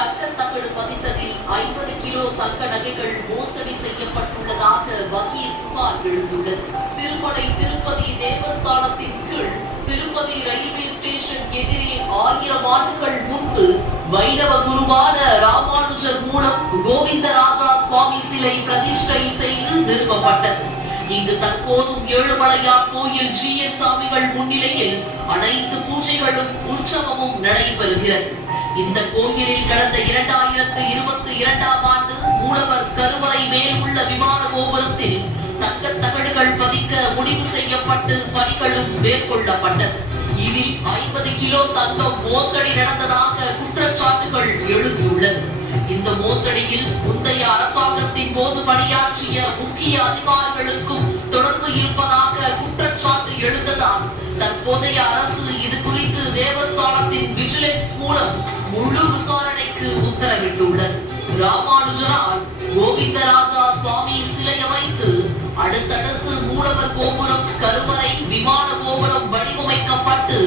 தங்க தகடு பதித்ததில் 50 கிலோ தங்க நகைகள் மோசடி செய்யப்பட்டுள்ளதாக வகையில் புகார் எழுந்துள்ளது. திருமலை திருப்பதி தேவஸ்தானத்தின் கீழ் திருப்பதி ரயில்வே ஸ்டேஷன் எதிரே 1000 ஆண்டுகள் முன்பு வைணவ குருவான ராமானுஜர் மூலம் கோவிந்தராஜா சுவாமி சிலை பிரதிஷ்டை செய்து நிறுவப்பட்டது. இங்கு தற்போதும் ஏழுமலையான் கோயில் GS சாமிகள் முன்னிலையில் அனைத்து பூஜைகளும் உற்சவமும் நடைபெறுகிறது. இந்த கோயிலில் கடந்த 2022ஆம் ஆண்டு மூலவர் கருவறை மேல் உள்ள விமான கோபுரத்தில் தங்க தகடுகள் பதிக்க முடிவு செய்யப்பட்டு பணிகளும் மேற்கொள்ளப்பட்டது. இதில் 50 கிலோ தங்கம் மோசடி நடந்ததாக குற்றச்சாட்டுகள் எழுந்துள்ளது. இந்த மோசடியில் முந்தைய அரசாங்கத்தின் போது பணியாற்றிய முக்கிய அதிகாரிகளுக்கும் தொடர்பு இருப்பதாக குற்றச்சாட்டு எழுந்ததால் தற்போதைய அரசு இது குறித்து தேவஸ்தானத்தின் விஜிலன்ஸ் மூலம் முழு விசாரணைக்கு உத்தரவிட்டுள்ளது. ராமானுஜரால் கோவிந்தராஜா சுவாமி சிலையை வைத்து அடுத்தடுத்து மூலவர் கோபுரம், கருவறை, விமான கோபுரம் வடிவமைக்கப்பட்டு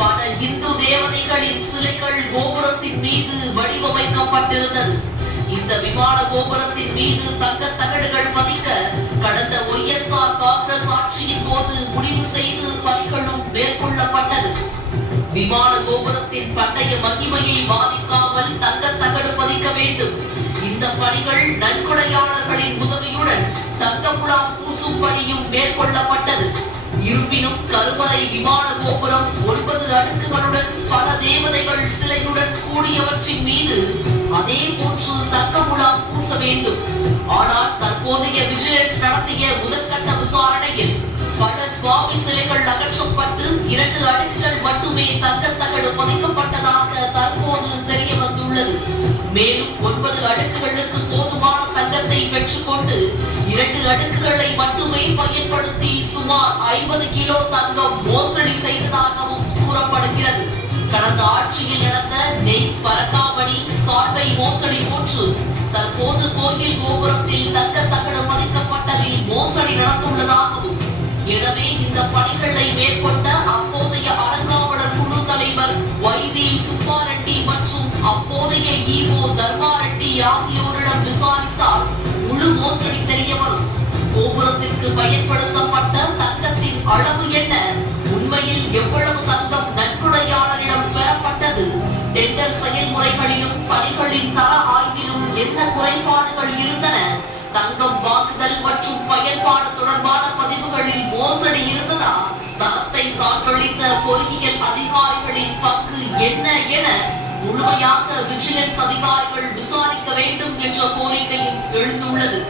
பல இந்து தேவதைகளின் சிலைகள் கோபுரத்தின் மீது வடிவமைக்கப்பட்டிருந்தது. இந்த விமான கோபுரத்தின் மீது தங்க தகடுகள் பதிக்க கடந்த YSR காங்கிரஸ் ஆட்சியின் போது முடிவு செய்து பணிகளும் மேற்கொள்ளப்பட்டது. விமான கோபுரத்தின் பண்டைய மகிமையை பாதிக்காமல் தங்க தகடு பதிக்க வேண்டும். இந்த பணிகள் நன்கொடையாளர்களின் உதவியுடன் தங்க முலாம் பூசும் பணியும் மேற்கொள்ளப்பட்டது. இருப்பினும் கருவறை, விமான கோபுரம் 9 அடுக்குகளுடன் பல தேவதைகள் சிலையுடன் கூடியவற்றின் மீது அதே போன்று தங்க முலாம் பூச வேண்டும். ஆனால் தற்போதைய விஜிலன்ஸ் நடத்திய முதற்கட்ட விசாரணையில் பல சுவாமி சிலைகள் அகற்றப்பட்டு 2 அடுக்குகள் மட்டுமே தங்க தகடு பதிக்கப்பட்டதாக தற்போது தெரிய வந்துள்ளது. மேலும் 9 அடுக்குகளுக்கு போதுமான தங்கத்தை பெற்றுக்கொண்டு 2 அடுக்குகளை மட்டுமே பயன்படுத்தி சுமார் 50 கிலோ தங்கம் மோசடி செய்ததாகவும் கூறப்படுகிறது. கடந்த ஆட்சியில் நடந்த நெய் பரக்காமணி சார்பை மோசடி போன்று தற்போது கோயில் கோபுரத்தில் தங்க தகடு பதிக்கப்பட்டதில் மோசடி நடந்துள்ளதாகவும், எனவே இந்த பணிகளை மேற்கொண்ட அப்போதைய அறங்காவலர் குழு தலைவர் YV சுப்பாரெட்டி மற்றும் அப்போதைய EO தர்மாரெட்டி ஆகியோரிடம் விசாரித்தால் முழு மோசடி தெரிய வரும். கோபுரத்திற்கு பயன்படுத்தப்பட்ட தங்கத்தின் அளவு என்ன, உண்மையில் எவ்வளவு தங்கம் நன்கொடையாளரிடம் பெறப்பட்டது, டெண்டர் செயல்முறைகளிலும் பணிகளின் தர ஆய்விலும் என்ன குறைபாடுகள் இருந்தன, தங்கம் வாங்குதல் மற்றும் பயன்பாடு தொடர்பான பதிவுகளில் மோசடி இருந்ததா, தரத்தை சான்றளித்த பொறியியல் அதிகாரிகளின் பங்கு என்ன என முழுமையாக விஜிலன்ஸ் அதிகாரிகள் விசாரிக்க வேண்டும் என்ற கோரிக்கையும் எழுந்துள்ளது.